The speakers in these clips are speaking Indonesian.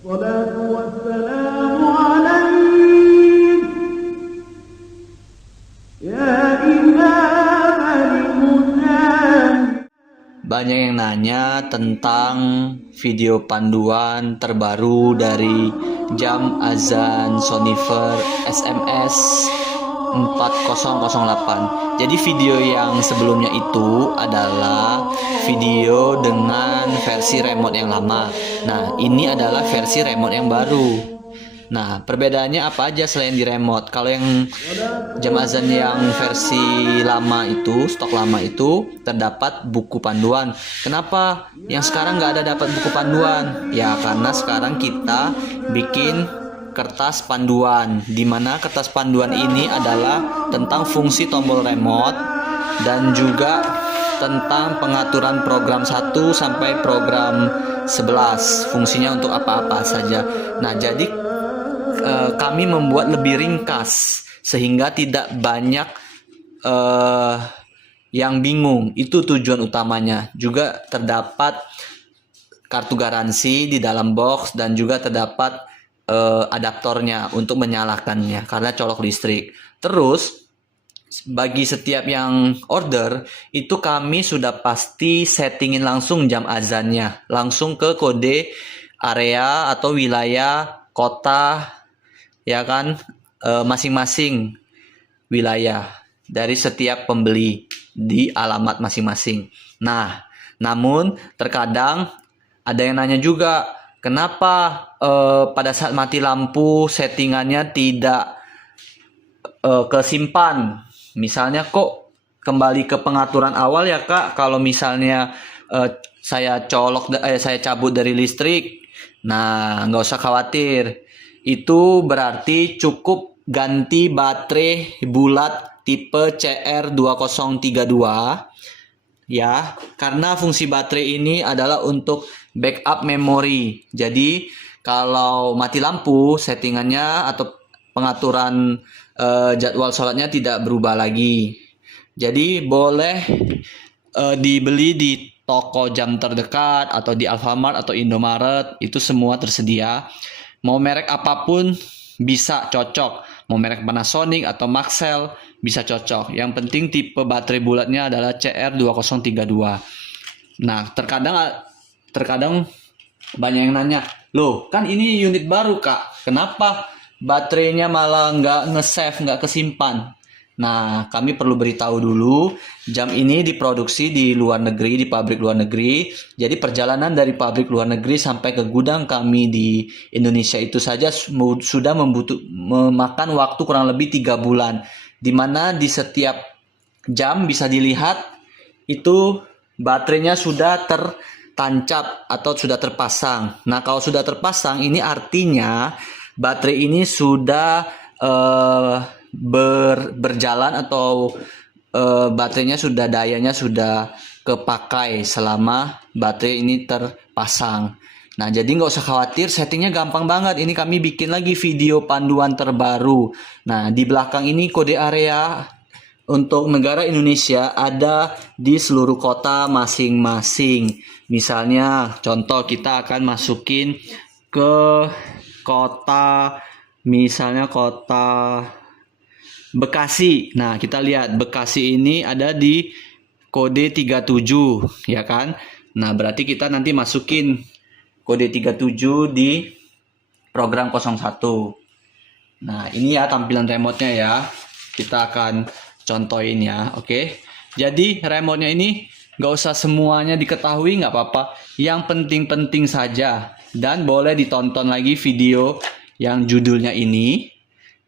الصلاة والسلام عليك يا إمام المجاهدين. Banyak yang nanya tentang video panduan terbaru dari jam azan Sonifer SMS 4008. Jadi video yang sebelumnya itu adalah video dengan versi remote yang lama. Nah, ini adalah versi remote yang baru. Nah, perbedaannya apa aja selain di remote? Kalau yang jam azan yang versi lama itu, stok lama itu, terdapat buku panduan. Kenapa yang sekarang nggak ada dapat buku panduan? Ya, karena sekarang kita bikin kertas panduan, di mana kertas panduan ini adalah tentang fungsi tombol remote dan juga tentang pengaturan program 1 sampai program 11, fungsinya untuk apa-apa saja. Nah, jadi kami membuat lebih ringkas sehingga tidak banyak yang bingung. Itu tujuan utamanya. Juga terdapat kartu garansi di dalam box dan juga terdapat adaptornya untuk menyalakannya karena colok listrik. Terus bagi setiap yang order itu kami sudah pasti settingin langsung jam azannya langsung ke kode area atau wilayah kota, ya kan, masing-masing wilayah dari setiap pembeli di alamat masing-masing. Nah, namun terkadang ada yang nanya juga, kenapa pada saat mati lampu settingannya tidak kesimpan? Misalnya kok kembali ke pengaturan awal ya Kak, kalau misalnya saya cabut dari listrik. Nah, nggak usah khawatir. Itu berarti cukup ganti baterai bulat tipe CR2032 ya, karena fungsi baterai ini adalah untuk backup memori. Jadi kalau mati lampu settingannya atau pengaturan jadwal sholatnya tidak berubah lagi. Jadi boleh dibeli di toko jam terdekat atau di Alfamart atau Indomaret, itu semua tersedia. Mau merek apapun bisa cocok. Mau merek Panasonic atau Maxell bisa cocok. Yang penting tipe baterai bulatnya adalah CR2032. Nah, terkadang banyak yang nanya, loh kan ini unit baru Kak, kenapa baterainya malah nggak nge-save, nggak kesimpan? Nah, kami perlu beritahu dulu, jam ini diproduksi di luar negeri, di pabrik luar negeri. Jadi perjalanan dari pabrik luar negeri sampai ke gudang kami di Indonesia itu saja sudah memakan waktu kurang lebih 3 bulan. Di mana di setiap jam bisa dilihat itu baterainya sudah tertancap atau sudah terpasang. Nah, kalau sudah terpasang ini artinya baterai ini sudah berjalan atau baterainya sudah, dayanya sudah kepakai selama baterai ini terpasang. Nah, jadi nggak usah khawatir, settingnya gampang banget. Ini kami bikin lagi video panduan terbaru. Nah, di belakang ini kode area untuk negara Indonesia ada di seluruh kota masing-masing. Misalnya, contoh kita akan masukin ke kota, misalnya kota Bekasi. Nah, kita lihat Bekasi ini ada di kode 37, ya kan? Nah, berarti kita nanti masukin kode 37 di program 01. Nah, ini ya tampilan remote-nya ya. Kita akan contohin ya, oke? Jadi, remote-nya ini nggak usah semuanya diketahui, nggak apa-apa. Yang penting-penting saja. Dan boleh ditonton lagi video yang judulnya ini.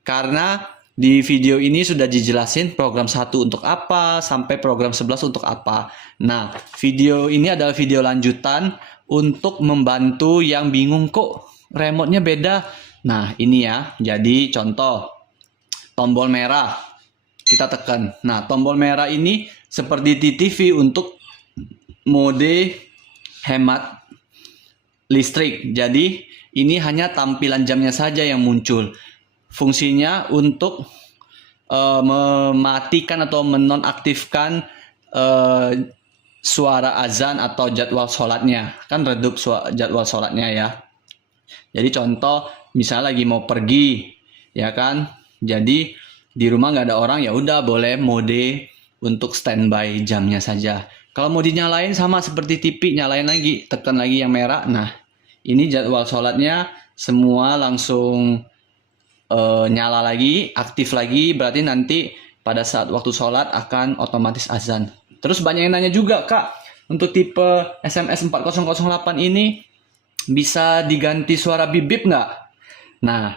Karena di video ini sudah dijelasin program 1 untuk apa, sampai program 11 untuk apa. Nah, video ini adalah video lanjutan untuk membantu yang bingung kok remote-nya beda. Nah, ini ya. Jadi contoh, tombol merah kita tekan. Nah, tombol merah ini seperti di TV untuk mode hemat listrik. Jadi, ini hanya tampilan jamnya saja yang muncul. Fungsinya untuk mematikan atau menonaktifkan suara azan atau jadwal sholatnya. Kan redup jadwal sholatnya ya. Jadi contoh misalnya lagi mau pergi, ya kan? Jadi di rumah nggak ada orang, ya udah boleh mode untuk standby jamnya saja. Kalau mau dinyalain sama seperti TV, nyalain lagi, tekan lagi yang merah. Nah, ini jadwal sholatnya semua langsung nyala lagi, aktif lagi. Berarti nanti pada saat waktu sholat akan otomatis azan. Terus banyak yang nanya juga, Kak, untuk tipe SMS 4008 ini bisa diganti suara bip-bip nggak? Nah,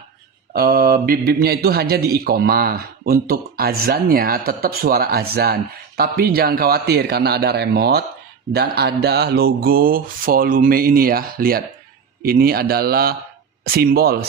bip-bipnya itu hanya di iqomah. Untuk azannya tetap suara azan. Tapi jangan khawatir karena ada remote dan ada logo volume ini ya. Lihat, ini adalah simbol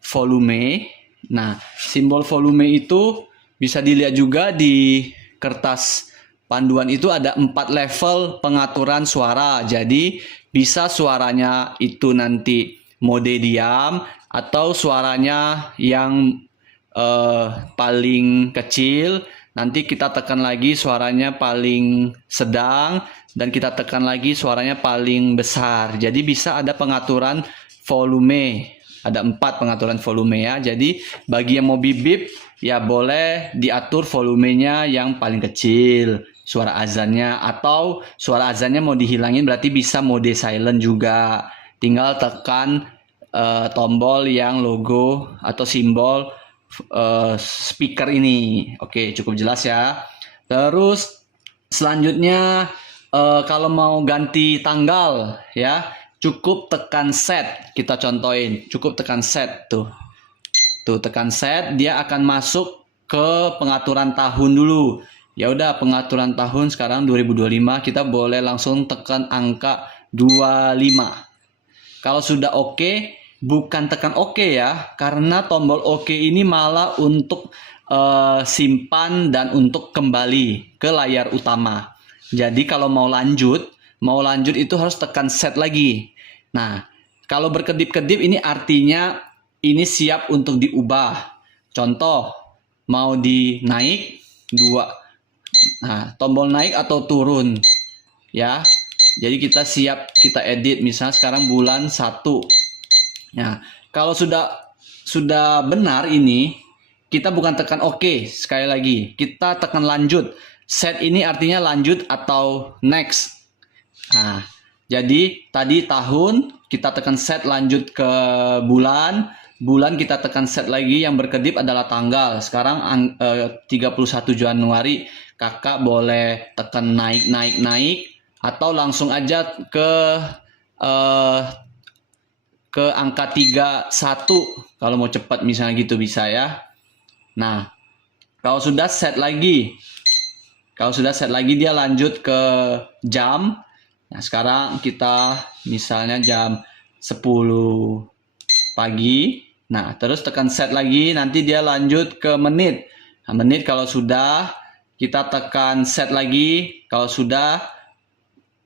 volume. Nah, simbol volume itu bisa dilihat juga di kertas panduan itu ada 4 level pengaturan suara. Jadi bisa suaranya itu nanti mode diam atau suaranya yang paling kecil. Nanti kita tekan lagi suaranya paling sedang dan kita tekan lagi suaranya paling besar. Jadi bisa ada pengaturan volume. Ada 4 pengaturan volume ya. Jadi bagi yang mau bip-bip ya boleh diatur volumenya yang paling kecil suara azannya, atau suara azannya mau dihilangin berarti bisa mode silent juga. Tinggal tekan tombol yang logo atau simbol speaker ini. Oke, cukup jelas ya. Terus selanjutnya kalau mau ganti tanggal ya, cukup tekan set. Kita contohin, cukup tekan set tuh. Tuh tekan set, dia akan masuk ke pengaturan tahun dulu. Ya udah, pengaturan tahun sekarang 2025, kita boleh langsung tekan angka 25. Kalau sudah oke, bukan tekan oke ya, karena tombol oke ini malah untuk simpan dan untuk kembali ke layar utama. Jadi kalau mau lanjut itu harus tekan set lagi. Nah, kalau berkedip-kedip ini artinya ini siap untuk diubah. Contoh, mau dinaik 2. Nah, tombol naik atau turun ya. Jadi kita siap, kita edit misalnya sekarang bulan 1. Nah, kalau sudah benar ini, kita bukan tekan oke, sekali lagi. Kita tekan lanjut. Set ini artinya lanjut atau next. Nah, jadi tadi tahun kita tekan set lanjut ke bulan. Bulan kita tekan set lagi, yang berkedip adalah tanggal. Sekarang 31 Januari. Kakak boleh tekan naik atau langsung aja ke angka 31 kalau mau cepat misalnya gitu bisa ya. Nah, kalau sudah set lagi dia lanjut ke jam. Nah, sekarang kita misalnya jam 10 pagi. Nah, terus tekan set lagi, nanti dia lanjut ke menit. Nah, menit kalau sudah, kita tekan set lagi. Kalau sudah,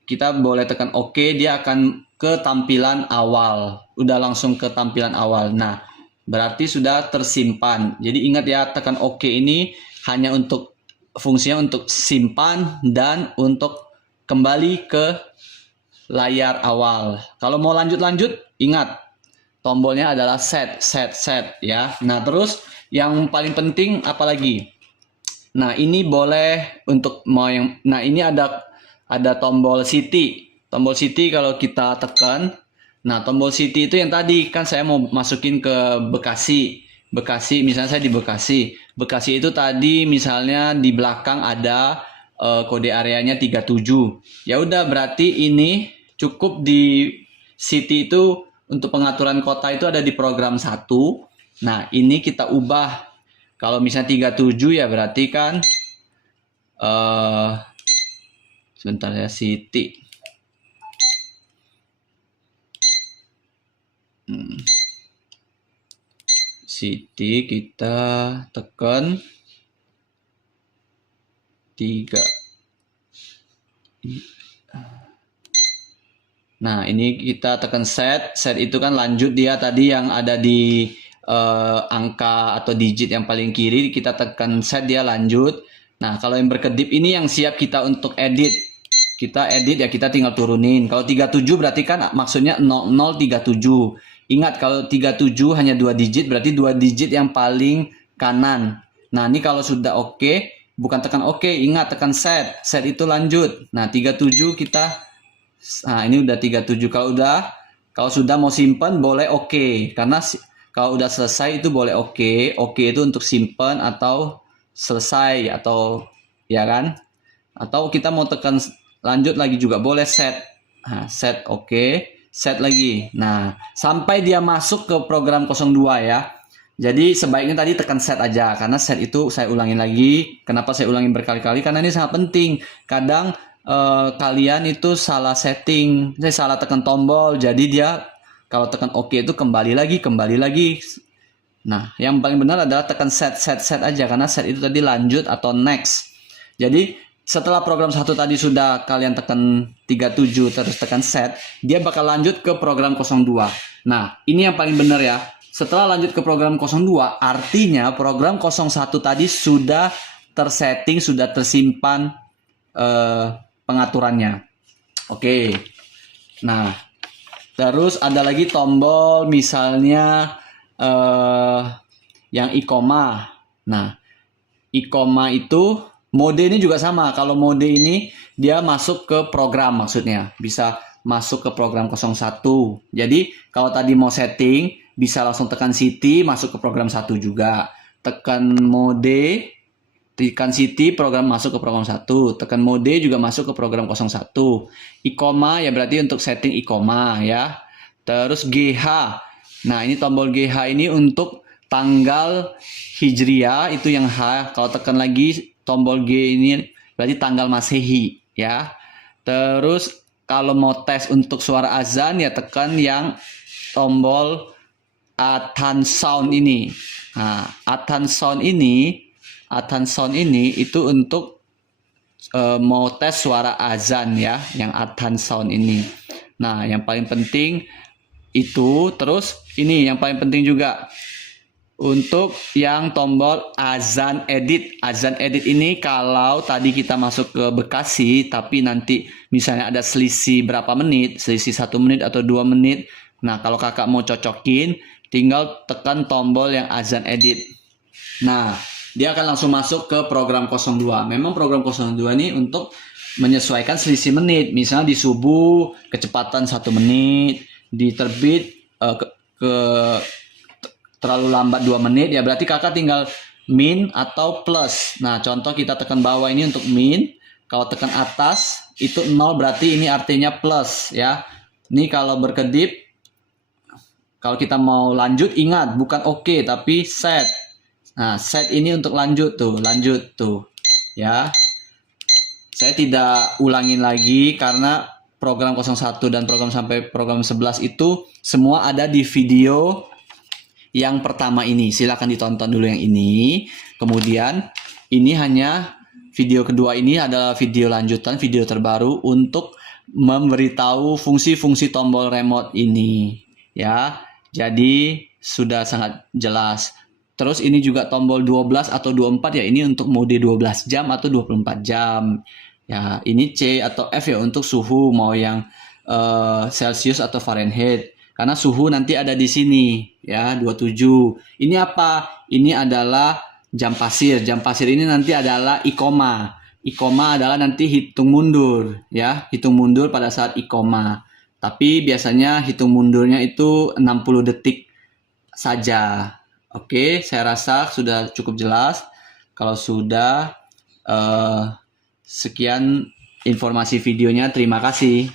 kita boleh tekan oke, dia akan ke tampilan awal. Udah langsung ke tampilan awal. Nah, berarti sudah tersimpan. Jadi ingat ya, tekan oke ini hanya untuk fungsinya untuk simpan dan untuk kembali ke layar awal. Kalau mau lanjut, ingat tombolnya adalah set ya. Nah, terus yang paling penting apalagi? Nah, ini boleh untuk mau yang, nah ini ada tombol city. Tombol city kalau kita tekan, nah tombol city itu yang tadi kan saya mau masukin ke Bekasi. Bekasi, misalnya saya di Bekasi. Bekasi itu tadi misalnya di belakang ada kode areanya 37. Ya udah, berarti ini cukup di city itu untuk pengaturan kota itu ada di program 1. Nah, ini kita ubah. Kalau misalnya 37 ya berarti kan sebentar ya, city. City kita tekan 3. Nah, ini kita tekan set. Set itu kan lanjut dia tadi yang ada di angka atau digit yang paling kiri, kita tekan set dia lanjut. Nah, kalau yang berkedip ini yang siap kita untuk edit. Kita edit ya, kita tinggal turunin. Kalau 37 berarti kan maksudnya 0037. Ingat kalau 37 hanya 2 digit, berarti 2 digit yang paling kanan. Nah, ini kalau sudah oke, bukan tekan oke, ingat tekan set. Set itu lanjut. Nah, 37 kita, nah ini udah 37. Kalau sudah mau simpan boleh oke. Karena kalau udah selesai itu boleh oke. Oke itu untuk simpan atau selesai atau ya kan? Atau kita mau tekan lanjut lagi juga boleh set. Nah, set oke. Set lagi. Nah, sampai dia masuk ke program 02 ya. Jadi sebaiknya tadi tekan set aja, karena set itu saya ulangin lagi. Kenapa saya ulangin berkali-kali? Karena ini sangat penting. Kadang kalian itu salah setting, saya salah tekan tombol, jadi dia kalau tekan OK itu kembali lagi. Nah, yang paling benar adalah tekan set aja, karena set itu tadi lanjut atau next. Jadi setelah program 1 tadi sudah kalian tekan 37 terus tekan set, dia bakal lanjut ke program 02. Nah, ini yang paling benar ya. Setelah lanjut ke program 02, artinya program 01 tadi sudah tersetting, sudah tersimpan pengaturannya. Oke. Nah, terus ada lagi tombol misalnya yang ikoma. Nah, ikoma itu mode ini juga sama. Kalau mode ini dia masuk ke program, maksudnya bisa masuk ke program 01. Jadi kalau tadi mau setting bisa langsung tekan city masuk ke program 1 juga. Tekan mode, tekan city program masuk ke program 1. Tekan mode juga masuk ke program 01. Ikoma ya berarti untuk setting ikoma ya. Terus GH. Nah, ini tombol GH ini untuk tanggal Hijriah itu yang H. Kalau tekan lagi tombol G ini berarti tanggal Masehi ya. Terus kalau mau tes untuk suara azan ya tekan yang tombol Adhan sound ini. Nah, Adhan sound ini itu untuk mau tes suara azan ya, yang Adhan sound ini. Nah, yang paling penting itu, terus ini yang paling penting juga untuk yang tombol azan edit. Azan edit ini kalau tadi kita masuk ke Bekasi tapi nanti misalnya ada selisih berapa menit, selisih 1 menit atau 2 menit. Nah, kalau kakak mau cocokin tinggal tekan tombol yang azan edit. Nah, dia akan langsung masuk ke program 02. Memang program 02 ini untuk menyesuaikan selisih menit. Misalnya di subuh kecepatan 1 menit, di terbit terlalu lambat 2 menit, ya berarti kakak tinggal min atau plus. Nah, contoh kita tekan bawah ini untuk min. Kalau tekan atas itu 0 berarti ini artinya plus ya. Ini kalau berkedip, kalau kita mau lanjut ingat bukan oke tapi set. Nah, set ini untuk lanjut tuh ya. Saya tidak ulangin lagi karena program 01 dan program sampai program 11 itu semua ada di video yang pertama ini. Silahkan ditonton dulu yang ini. Kemudian ini hanya video kedua, ini adalah video lanjutan, video terbaru untuk memberitahu fungsi-fungsi tombol remote ini ya. Jadi sudah sangat jelas. Terus ini juga tombol 12 atau 24 ya, ini untuk mode 12 jam atau 24 jam. Ya, ini C atau F ya untuk suhu, mau yang Celsius atau Fahrenheit. Karena suhu nanti ada di sini ya, 27. Ini apa? Ini adalah jam pasir. Jam pasir ini nanti adalah ikoma. Ikoma adalah nanti hitung mundur ya, hitung mundur pada saat ikoma. Tapi biasanya hitung mundurnya itu 60 detik saja. Oke, saya rasa sudah cukup jelas. Kalau sudah sekian informasi videonya. Terima kasih.